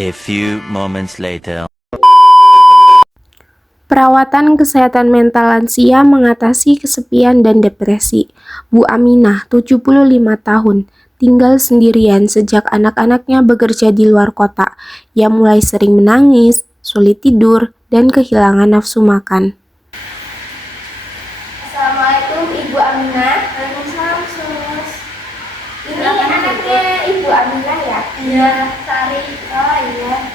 A few moments later. Perawatan kesehatan mental lansia mengatasi kesepian dan depresi. Bu Aminah, 75 tahun, tinggal sendirian sejak anak-anaknya bekerja di luar kota. Ia mulai sering menangis, sulit tidur, dan kehilangan nafsu makan. Assalamualaikum Ibu Aminah. Waalaikumsalam, Sus. Ini anaknya Ibu Aminah ya? Iya, Sari. Oh iya.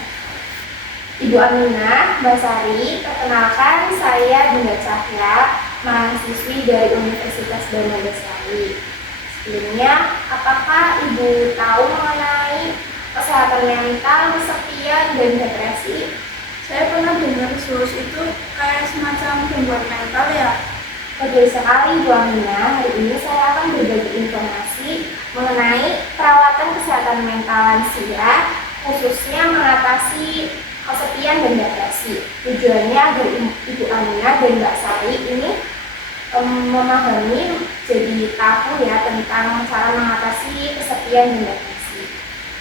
Ibu Aminah, Mbak Sari, perkenalkan saya Dinda Cahya, mahasiswi dari Universitas Danadasari. Sebelumnya, apakah Ibu tahu mengenai kesehatan mental, kesepian, dan depresi? Saya pernah dengar, Sus, itu kayak semacam gangguan mental ya? Betul sekali Bu Aminah, hari ini saya akan berbagi informasi mengenai perawatan kesehatan mental lansia, khususnya mengatasi kesepian dan depresi. Tujuannya agar Ibu Aminah dan Mbak Sari ini memahami, jadi tahu ya tentang cara mengatasi kesepian dan depresi.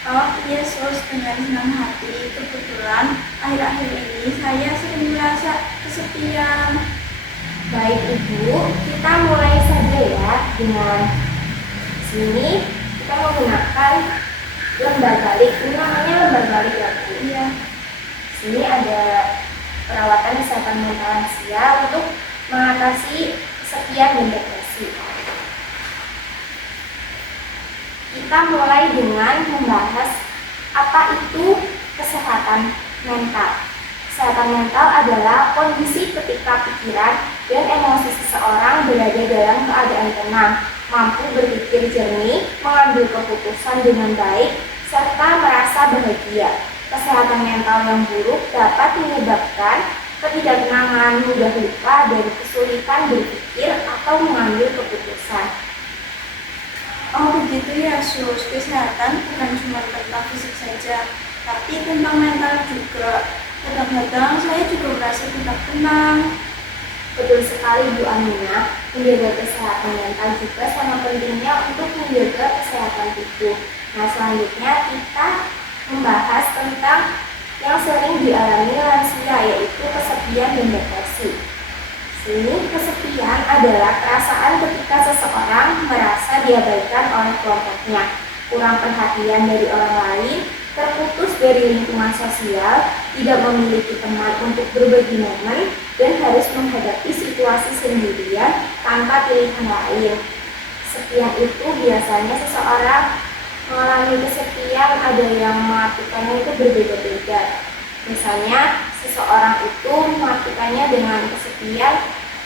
Oh iya, Sus, dengan senang hati. Kebetulan akhir-akhir ini saya sering merasa kesepian. Baik Ibu, kita mulai saja ya dengan sini kita menggunakan lembar balik. Ini namanya lembar balik ya Bu. Iya. Sini ada perawatan kesehatan mental lansia untuk mengatasi kesepian dan depresi. Kita mulai dengan membahas apa itu kesehatan mental. Kesehatan mental adalah kondisi ketika pikiran dan emosi seseorang berada dalam keadaan tenang, mampu berpikir jernih, mengambil keputusan dengan baik, serta merasa bahagia. Kesehatan mental yang buruk dapat menyebabkan ketidaktenangan, mudah lupa, dan kesulitan berpikir atau mengambil keputusan. Oh begitu ya, Sus. Kesehatan bukan cuma tentang fisik saja, tapi tentang mental juga. Kadang-kadang saya juga merasa tidak tenang. Betul sekali Bu Aminah, menjaga kesehatan mental juga sama pentingnya untuk menjaga kesehatan tubuh. Nah selanjutnya kita membahas tentang yang sering dialami lansia, yaitu kesepian dan depresi. Sini kesepian adalah perasaan ketika seseorang merasa diabaikan oleh kelompoknya, kurang perhatian dari orang lain, terputus dari lingkungan sosial, tidak memiliki teman untuk berbagi momen, dan harus menghadapi situasi sendirian tanpa pilihan lain. Kesepian itu biasanya seseorang mengalami kesepian, ada yang mengartikannya itu berbeda-beda. Misalnya seseorang itu mengartikannya dengan kesepian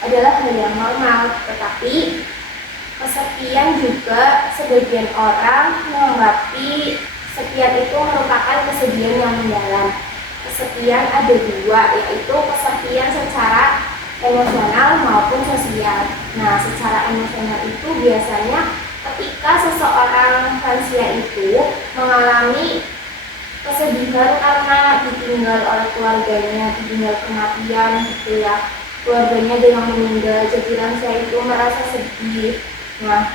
adalah hal yang normal, tetapi kesepian juga sebagian orang menganggapi kesepian itu merupakan kesedihan yang mendalam. Kesepian ada dua, yaitu kesepian secara emosional maupun sosial. Nah, secara emosional itu biasanya ketika seseorang lansia itu mengalami kesedihan karena ditinggal oleh keluarganya, ditinggal kematian gitu ya, keluarganya ada yang meninggal, jadi lansia itu merasa sedih. Nah,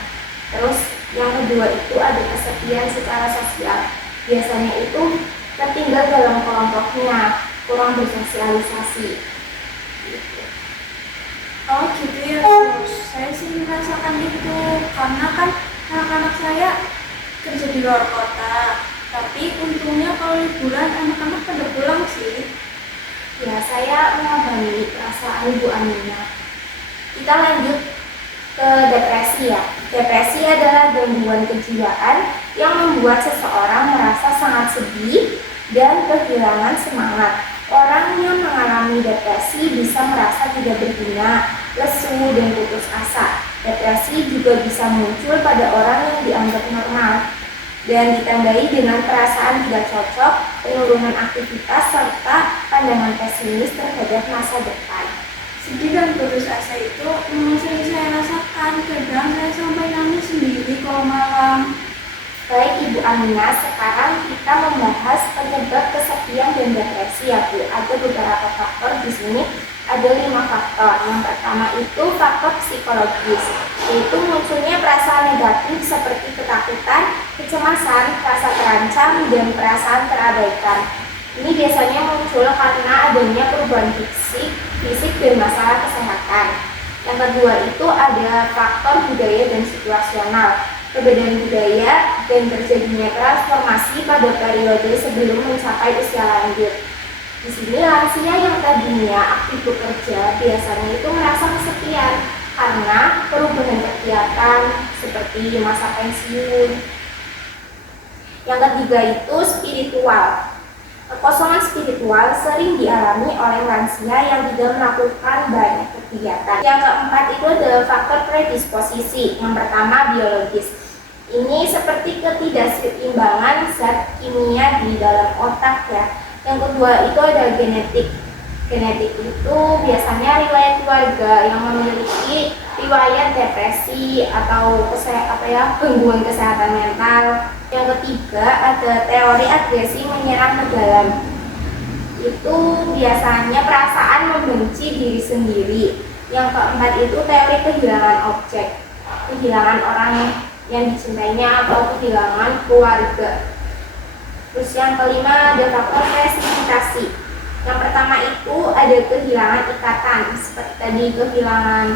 terus yang kedua itu ada kesepian secara sosial. Biasanya itu tertinggal dalam kelompoknya, kurang bersosialisasi. Gitu. Oh gitu ya, Sus. Saya sih merasakan itu karena kan anak-anak saya kerja di luar kota. Tapi untungnya kalau liburan anak-anak pada pulang sih. Ya, saya memahami perasaan Bu Aminah. Kita lanjut ke depresi ya. Depresi adalah gangguan kejiwaan yang membuat seseorang merasa sangat sedih dan kehilangan semangat. Orang yang mengalami depresi bisa merasa tidak berguna, lesu, dan putus asa. Depresi juga bisa muncul pada orang yang dianggap normal dan ditandai dengan perasaan tidak cocok, penurunan aktivitas, serta pandangan pesimis terhadap masa depan. Sedih dan putus asa itu memang sering saya rasakan. Kadang saya sampai nangis sendiri kalau malam. Baik Ibu Aminah, sekarang kita membahas penyebab kesepian dan depresi ya Bu. Ada beberapa faktor di sini, ada 5 faktor. Yang pertama itu faktor psikologis, yaitu munculnya perasaan negatif seperti ketakutan, kecemasan, rasa terancam, dan perasaan terabaikan. Ini biasanya muncul karena adanya perubahan fisik dan masalah kesehatan. Yang kedua itu ada faktor budaya dan situasional. Perbedaan budaya dan terjadinya transformasi pada periode sebelum mencapai usia lanjut. Di sini lansia yang tadinya aktif bekerja biasanya itu merasa kesepian karena perubahan kegiatan seperti masa pensiun. Yang ketiga itu spiritual. Kekosongan spiritual sering dialami oleh lansia yang tidak melakukan banyak kegiatan. Yang keempat itu adalah faktor predisposisi. Yang pertama biologis. Ini seperti ketidakseimbangan zat kimia di dalam otak ya. Yang kedua itu ada genetik. Genetik itu biasanya riwayat keluarga yang memiliki riwayat depresi atau gangguan kesehatan mental. Yang ketiga ada teori agresi menyerang ke dalam. Itu biasanya perasaan membenci diri sendiri. Yang keempat itu teori kehilangan objek, kehilangan orang yang dicintainya atau kehilangan keluarga. Terus yang kelima ada faktor presipitasi. Yang pertama itu ada kehilangan ikatan, seperti tadi kehilangan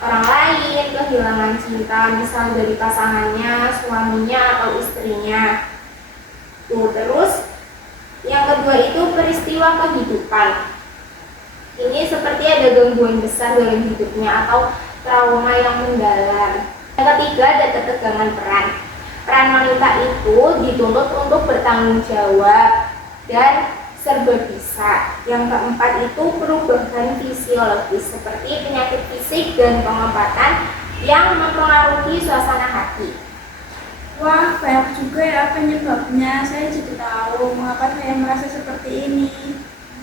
orang lain, kehilangan cinta misal dari pasangannya, suaminya atau istrinya. Terus yang kedua itu peristiwa kehidupan. Ini seperti ada gangguan besar dalam hidupnya atau trauma yang mendalam. Yang ketiga ada ketegangan peran. Peran wanita itu dituntut untuk bertanggung jawab dan serba bisa. Yang keempat itu perubahan fisiologis seperti penyakit fisik dan pengobatan yang mempengaruhi suasana hati. Wah, banyak juga ya penyebabnya. Saya jadi tahu mengapa saya merasa seperti ini.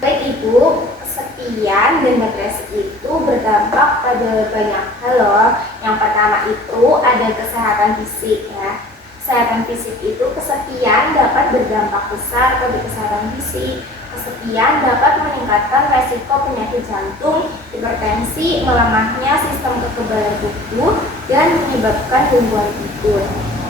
Baik Ibu, kesepian dan depresi itu berdampak pada banyak hal loh. Yang pertama itu ada kesehatan fisik ya. Kesehatan fisik itu kesepian dapat berdampak besar pada kesehatan fisik. Kesepian dapat meningkatkan resiko penyakit jantung, hipertensi, melemahnya sistem kekebalan tubuh, dan menyebabkan gangguan tidur.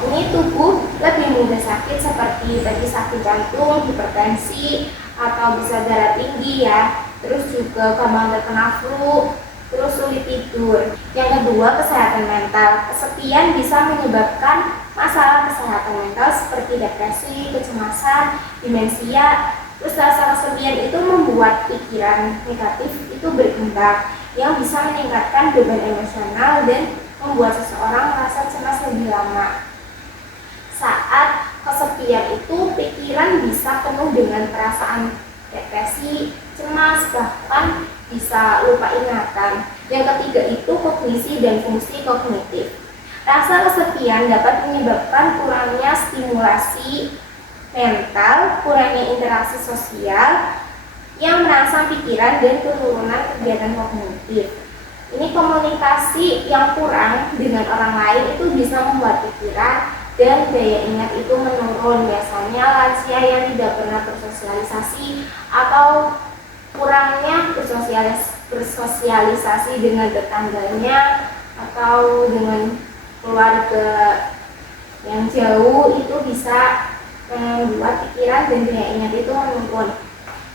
Ini tubuh lebih mudah sakit seperti tadi sakit jantung, hipertensi, atau bisa darah tinggi ya. Terus juga gampang terkena flu, terus sulit tidur. Yang kedua, kesehatan mental. Kesepian bisa menyebabkan masalah kesehatan mental seperti depresi, kecemasan, demensia. Terus rasa kesepian itu membuat pikiran negatif itu berkembang yang bisa meningkatkan beban emosional dan membuat seseorang merasa cemas lebih lama. Saat kesepian itu pikiran bisa penuh dengan perasaan depresi, cemas, bahkan bisa lupa ingatan. Yang ketiga itu kognisi dan fungsi kognitif. Rasa kesepian dapat menyebabkan kurangnya stimulasi mental, kurangnya interaksi sosial yang merangsang pikiran dan penurunan kegiatan kognitif. Ini komunikasi yang kurang dengan orang lain itu bisa membuat pikiran dan daya ingat itu menurun. Biasanya lansia yang tidak pernah bersosialisasi atau kurangnya bersosialisasi dengan tetangganya atau dengan keluarga yang jauh itu bisa membuat pikiran dan daya ingat itu menurun.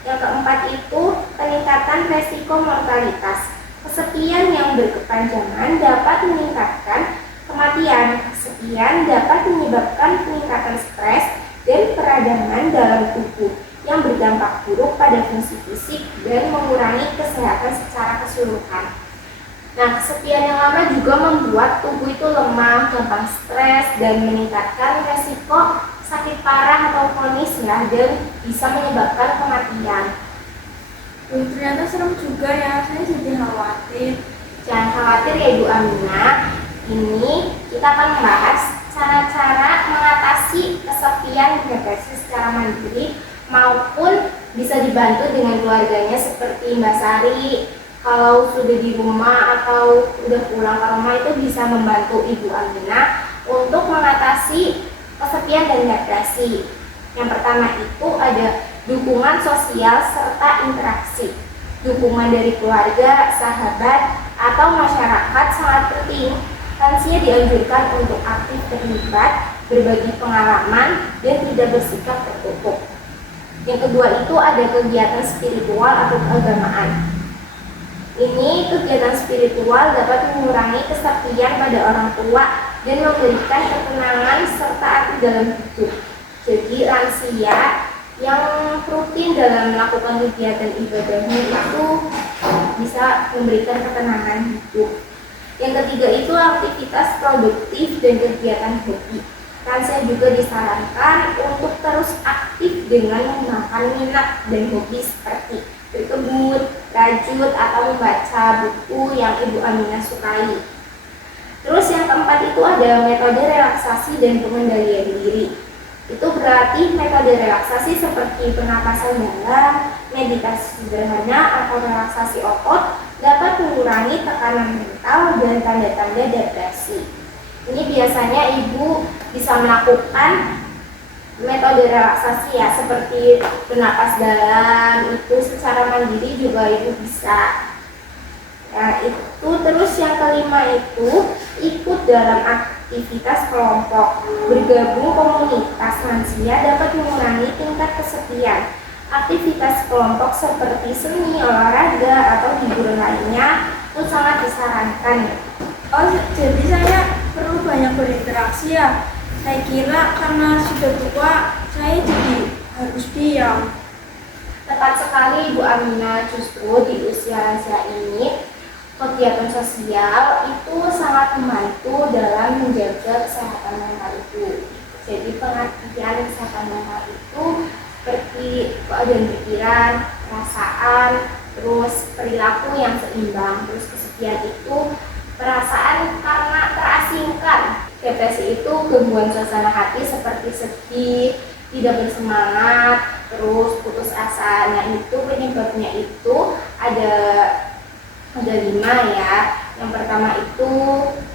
Yang keempat itu peningkatan resiko mortalitas. Kesepian yang berkepanjangan dapat meningkatkan kematian. Kesepian dapat menyebabkan peningkatan stres dan peradangan dalam tubuh yang berdampak buruk pada fungsi fisik dan mengurangi kesehatan secara keseluruhan. Nah, kesepian yang lama juga membuat tubuh itu lemah, gampang stres, dan meningkatkan resiko sakit parah atau kronis ya, dan bisa menyebabkan kematian. Ternyata serem juga ya, saya jadi khawatir. Jangan khawatir ya Ibu Aminah. Ini kita akan membahas cara-cara mengatasi kesepian depresi secara mandiri maupun bisa dibantu dengan keluarganya seperti Mbak Sari. Kalau sudah di rumah atau udah pulang ke rumah itu bisa membantu Ibu Aminah untuk mengatasi kesepian dan depresi. Yang pertama itu ada dukungan sosial serta interaksi. Dukungan dari keluarga, sahabat, atau masyarakat sangat penting. Lansia dianjurkan untuk aktif terlibat, berbagi pengalaman, dan tidak bersikap tertutup. Yang kedua itu ada kegiatan spiritual atau keagamaan. Ini kegiatan spiritual dapat mengurangi kesepian pada orang tua dan memberikan ketenangan serta arti dalam hidup. Jadi lansia yang rutin dalam melakukan kegiatan ibadahnya itu bisa memberikan ketenangan hidup. Yang ketiga itu aktivitas produktif dan kegiatan hobi. Lansia juga disarankan untuk terus aktif dengan menggunakan minat dan hobi seperti berkebun, rajut, atau membaca buku yang Ibu Aminah sukai. Terus yang keempat itu ada metode relaksasi dan pengendalian diri. Itu berarti metode relaksasi seperti pernapasan dalam, meditasi sederhana, atau relaksasi otot dapat mengurangi tekanan mental dan tanda-tanda depresi. Ini biasanya Ibu bisa melakukan metode relaksasi ya, seperti bernapas dalam, itu secara mandiri juga Ibu bisa. Nah, itu terus yang kelima itu ikut dalam aktivitas kelompok. Bergabung komunitas lansia dapat mengurangi tingkat kesepian. Aktivitas kelompok seperti seni, olahraga, atau hiburan lainnya itu sangat disarankan. Oh, jadi saya perlu banyak berinteraksi ya. Saya kira karena sudah tua, saya jadi harus diam. Tepat sekali Ibu Aminah, justru di usia lansia ini kegiatan sosial itu sangat membantu dalam menjaga kesehatan mental itu. Jadi pengertian kesehatan mental itu seperti keadaan pikiran, perasaan, terus perilaku yang seimbang. Terus kesepian itu perasaan karena terasingkan. Depresi itu gangguan suasana hati seperti sedih, tidak bersemangat, terus putus asa. Nah, itu penyebabnya itu ada 5 ya. Yang pertama itu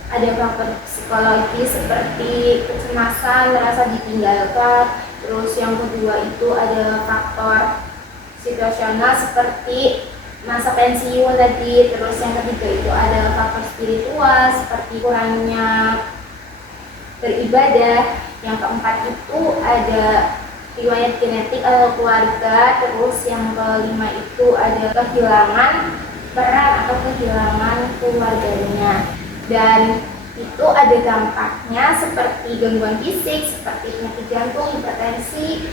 ada faktor psikologi seperti kecemasan, merasa ditinggalkan. Terus yang kedua itu ada faktor situasional seperti masa pensiun tadi. Terus yang ketiga itu ada faktor spiritual seperti kurangnya beribadah. Yang keempat itu ada riwayat genetik atau keluarga. Terus yang kelima itu ada kehilangan peran atau kehilangan keluarganya, dan itu ada dampaknya seperti gangguan fisik seperti penyakit jantung, hipertensi,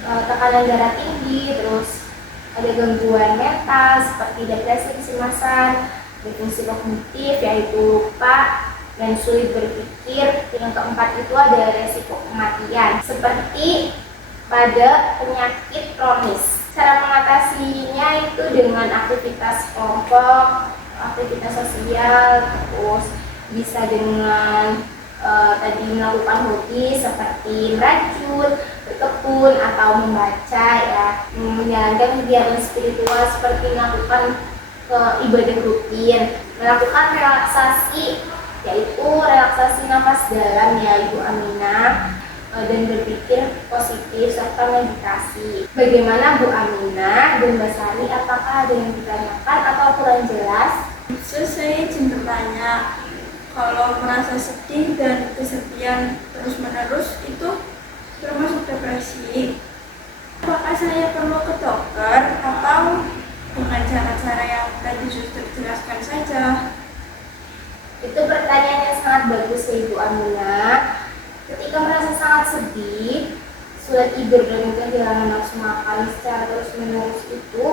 tekanan darah tinggi. Terus ada gangguan mental seperti depresi, kecemasan, disfungsi kognitif yaitu lupa dan sulit berpikir. Yang keempat itu ada resiko kematian seperti pada penyakit kronis. Cara mengatasinya itu dengan aktivitas kelompok, aktivitas sosial, terus bisa dengan tadi melakukan hobi seperti merajut, berkebun, atau membaca ya, menjalankan kegiatan spiritual seperti melakukan ibadah rutin, melakukan relaksasi yaitu relaksasi nafas dalam ya Ibu Aminah, dan berpikir positif serta meditasi. Bagaimana Bu Aminah dan Mbak Sari, apakah ada yang ditanyakan atau kurang jelas? Saya izin bertanya, kalau merasa sedih dan kesepian terus-menerus itu termasuk depresi. Apakah saya perlu ke dokter atau dengan cara-cara yang tadi sudah jelaskan saja? Itu pertanyaan yang sangat bagus ya Ibu Aminah. Ketika merasa sangat sedih, sulit tidur dan kehilangan nafsu makan secara terus-menerus itu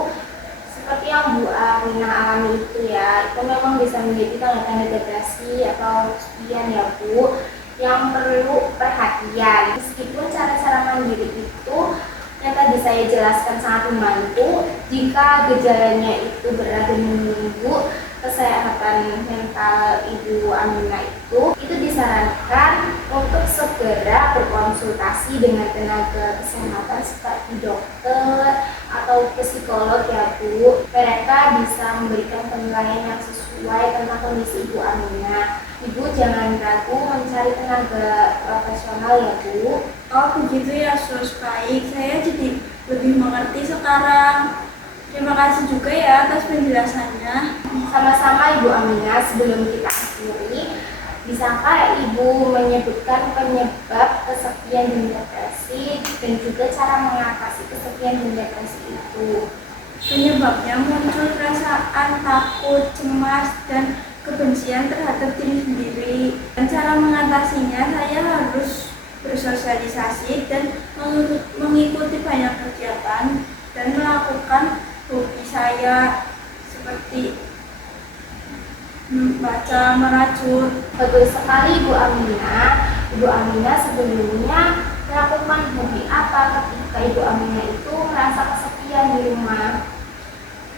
seperti yang Bu Aminah alami itu ya, itu memang bisa menjadi tanda-tanda depresi atau kesepian ya Bu, yang perlu perhatian. Meskipun cara-cara mandiri itu yang tadi saya jelaskan sangat membantu, jika gejalanya itu berat dan mengganggu kesehatan mental Ibu Aminah itu disarankan untuk segera berkonsultasi dengan tenaga kesehatan seperti dokter atau psikolog ya Bu. Mereka bisa memberikan penilaian yang sesuai tentang kondisi Ibu Aminah. Ibu jangan ragu mencari tenaga profesional ya Bu. Oh begitu ya Sus, baik, saya jadi lebih mengerti sekarang. Terima kasih juga ya atas penjelasannya. Sama-sama Ibu Aminah. Sebelum kita akhiri, bisakah Ibu menyebutkan penyebab kesepian dan depresi dan juga cara mengatasi kesepian dan depresi itu? Penyebabnya muncul perasaan takut, cemas, dan kebencian terhadap diri sendiri. Dan cara mengatasinya, saya harus bersosialisasi dan mengikuti banyak kegiatan dan melakukan hobi saya seperti membaca, merajut. Betul sekali Bu Aminah. Ibu Aminah sebelumnya melakukan hobi apa ketika Ibu Aminah itu merasa kesepian di rumah?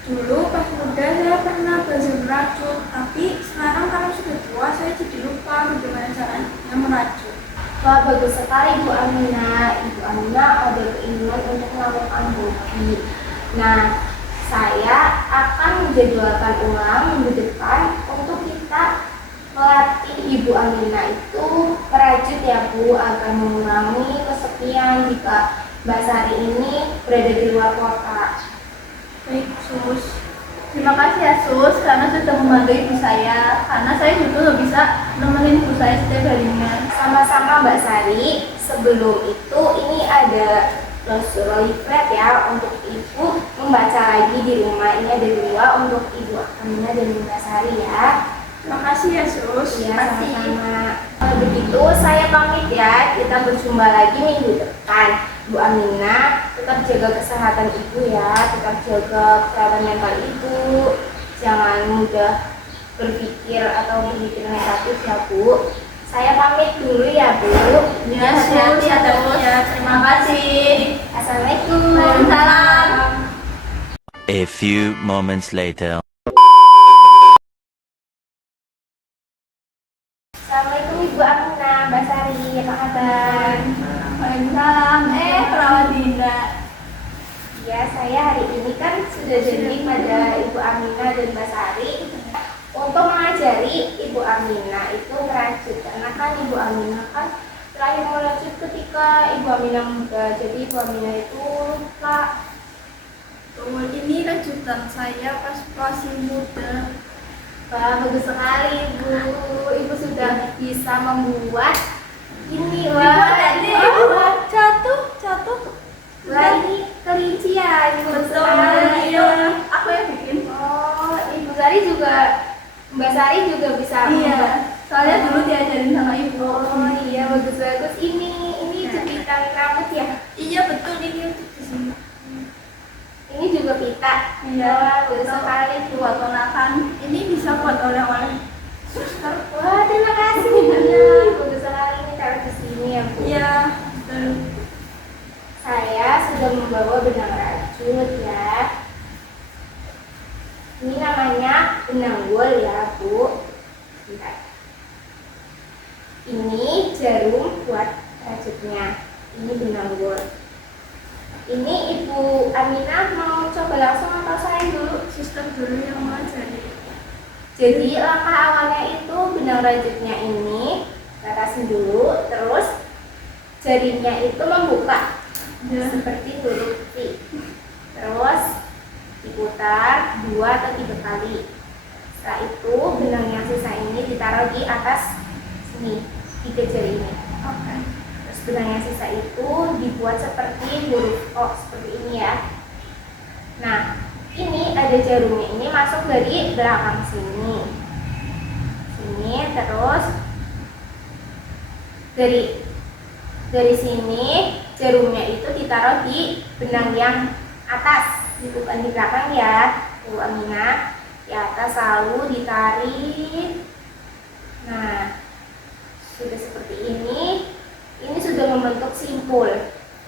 Dulu pas muda saya pernah belajar merajut, tapi sekarang karena sudah tua saya jadi lupa bagaimana caranya merajut. Wah, bagus sekali Bu Aminah. Ibu Aminah ada keinginan untuk melakukan hobi. Nah, saya akan menjadwalkan ulang minggu depan untuk kita melatih Ibu Aminah itu merajut ya Bu, agar mengurangi kesepian jika Mbak Sari ini berada di luar kota. Baik, Sus. Terima kasih ya, Sus, karena sudah membantu ibu saya. Karena saya juga nggak bisa nemenin ibu saya setiap harinya. Sama-sama Mbak Sari. Sebelum itu ini ada brosur leaflet ya untuk Ibu membaca lagi di rumah. Ini ada 2 untuk Ibu Aminah dan Mbak Sari ya. Terima kasih ya, Sus. Iya, sama-sama. Kalau begitu saya pamit ya. Kita berjumpa lagi minggu depan. Bu Aminah, tetap jaga kesehatan Ibu ya, tetap jaga kesehatan mental Ibu. Jangan mudah berpikir atau berpikir negatif ya Bu. Saya pamit dulu ya Bu. Ya, Sus. Ya, terima kasih. Assalamualaikum. Waalaikumsalam. A few moments later. Assalamualaikum Ibu Aminah, Mbak Sari, apa kabar? Waalaikumsalam. Perawat Dinda. Ya, saya hari ini kan sudah janji pada Ibu Aminah dan Mbak Sari untuk mengajari Ibu Aminah itu merajut. Karena kan Ibu Aminah kan terakhir merajut ketika Ibu Aminah muda, jadi Ibu Aminah itu lupa. Ini rajutan saya pas masih muda. Wah, bagus sekali Ibu. Ibu sudah bisa membuat ini. Wah, Jatuh. wah, ini kelinci ya Ibu. Betul, iya. Aku yang bikin. Oh, Ibu Sari juga, Mbak Sari juga bisa Iya, membuat. soalnya dulu diajarin sama ibu. Oh iya, bagus-bagus. Ini jepitan rambut ya? Iya, betul, ini untuk di sini. Ini juga pita. Iya, Wah, bagus betul. sekali Bu. Buat ponakan. Ini bisa buat oleh-oleh suster. Wah, terima kasih. Iya, bagus sekali. Ini taruh di sini ya Bu. Iya, betul. Saya sudah membawa benang rajut ya. Ini namanya benang wol ya Bu. Bentar. Ini jarum buat rajutnya. Ini benang wol. Ini Ibu Aminah mau coba langsung atau saya dulu? Suster dulu yang mengajari. Jadi langkah awalnya itu benang rajutnya ini batasin dulu, terus jarinya itu membuka Ya. seperti huruf V. Terus diputar 2 atau 3 kali. Setelah itu benang yang sisa ini ditaruh di atas sini, 3 jari ini. Oke. Terus benang yang sisa itu dibuat seperti huruf O, seperti ini ya. Nah, ini ada jarumnya, ini masuk dari belakang sini. Sini, terus dari sini jarumnya itu ditaruh di benang yang atas, bukan di belakang ya, Bu Aminah. Di atas selalu ditarik. Nah, sudah seperti ini sudah membentuk simpul.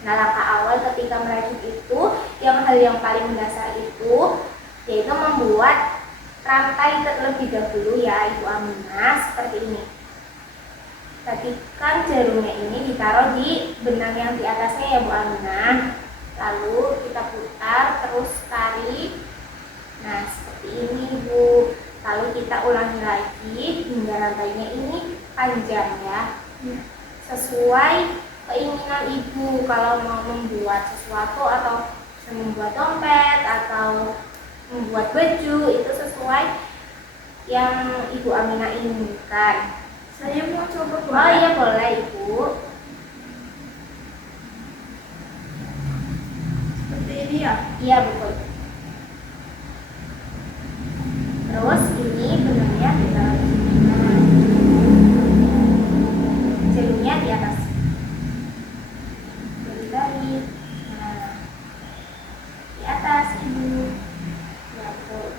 Nah, langkah awal ketika merajut itu, hal yang paling mendasar itu yaitu membuat rantai terlebih dahulu ya Ibu Aminah, seperti ini. Tadikan jarumnya ini ditaruh di benang yang di atasnya ya Bu Aminah. Lalu kita putar, terus tarik. Nah, seperti ini Bu. Lalu kita ulangi lagi hingga rantainya ini panjang ya. Sesuai keinginan Ibu, kalau mau membuat sesuatu atau membuat dompet atau membuat baju, itu sesuai yang Ibu Aminah inginkan. Saya mau coba buat. Oh iya, boleh Ibu. sendiri ya? Iya, betul. Terus ini benangnya ditaruh di sini. Jadinya di atas. Dari. Nah, di atas ibu. Ya, betul.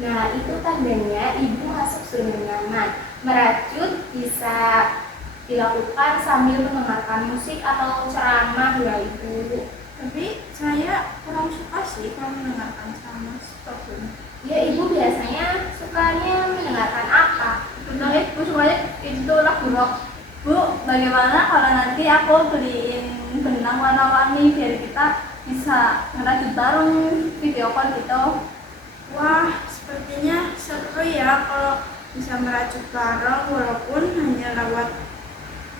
Nah, itu tandanya ibu masuk zona nyaman. Merajut bisa dilakukan sambil mendengarkan musik atau ceramah ya ibu. Tapi saya kurang suka sih kalau mendengarkan sama stop. Ya ibu biasanya sukanya mendengarkan apa? Tentang itu sukanya itu lagu rock. Bu, bagaimana kalau nanti aku beliin benang warna-warni biar kita bisa ngerajut bareng video call gitu? Wah, sepertinya seru ya kalau bisa merajut bareng walaupun hanya lewat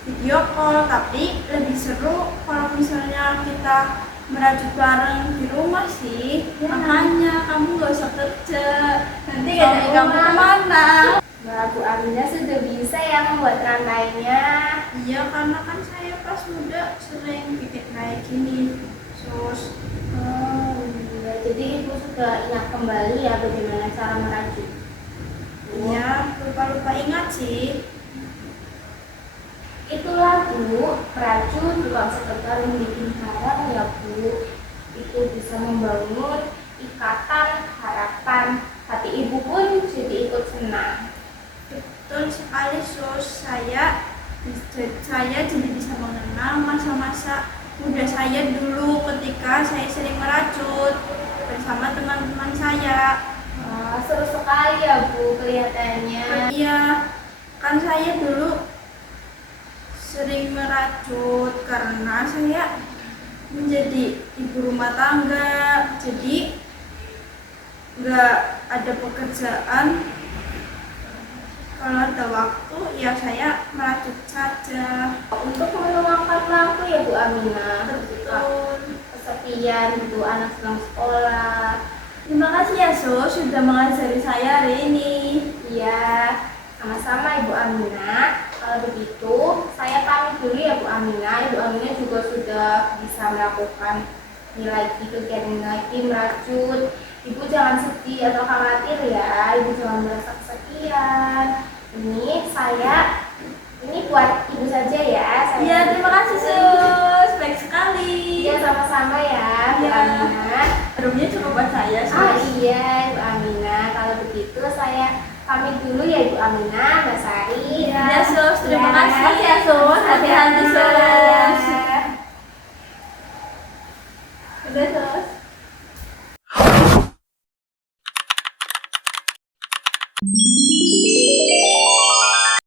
video call, tapi lebih seru kalau misalnya kita merajut bareng di rumah sih. Ya. Makanya kamu gak usah kerja, nanti gak kamu kemana? Nah, Bu Aminah sudah bisa ya membuat rantainya. Iya, karena kan saya pas muda sering bikin kayak gini. Sus, Oh, iya. Jadi ibu sudah ingat kembali ya bagaimana cara merajut. iya lupa-lupa ingat sih. Itulah Bu, merajut bukan sekedar membuat barang ya Bu. Itu bisa membangun ikatan harapan. Hati ibu pun jadi ikut senang. Betul sekali Sus, saya jadi bisa mengenal masa-masa muda saya dulu ketika saya sering merajut bersama teman-teman saya. Wah, seru sekali ya Bu kelihatannya. Iya, kan saya dulu sering merajut karena saya menjadi ibu rumah tangga, jadi nggak ada pekerjaan. Kalau ada waktu ya saya merajut saja. Untuk meluangkan waktu ya Bu Aminah, Betul. kesepian gitu anak sedang sekolah. Terima kasih ya Sus sudah mengajari saya hari ini. Iya, sama-sama Ibu Aminah. Kalau begitu, saya pamit dulu ya Bu Aminah. Ibu Aminah juga sudah bisa melakukan kegiatan lagi merajut. Ibu jangan sedih atau khawatir ya. Ibu jangan merasa kesepian. Ini buat ibu saja ya. Iya, terima kasih Sus, baik sekali. Iya, sama-sama ya Bu Iya. Aminah. Rumahnya cukup buat saya Sus. Oh iya Ibu Aminah. Kalau begitu saya pamit dulu ya Ibu Aminah, Mbak Sari. Ya Sus, terima Ya. kasih ya Sus. Hati-hati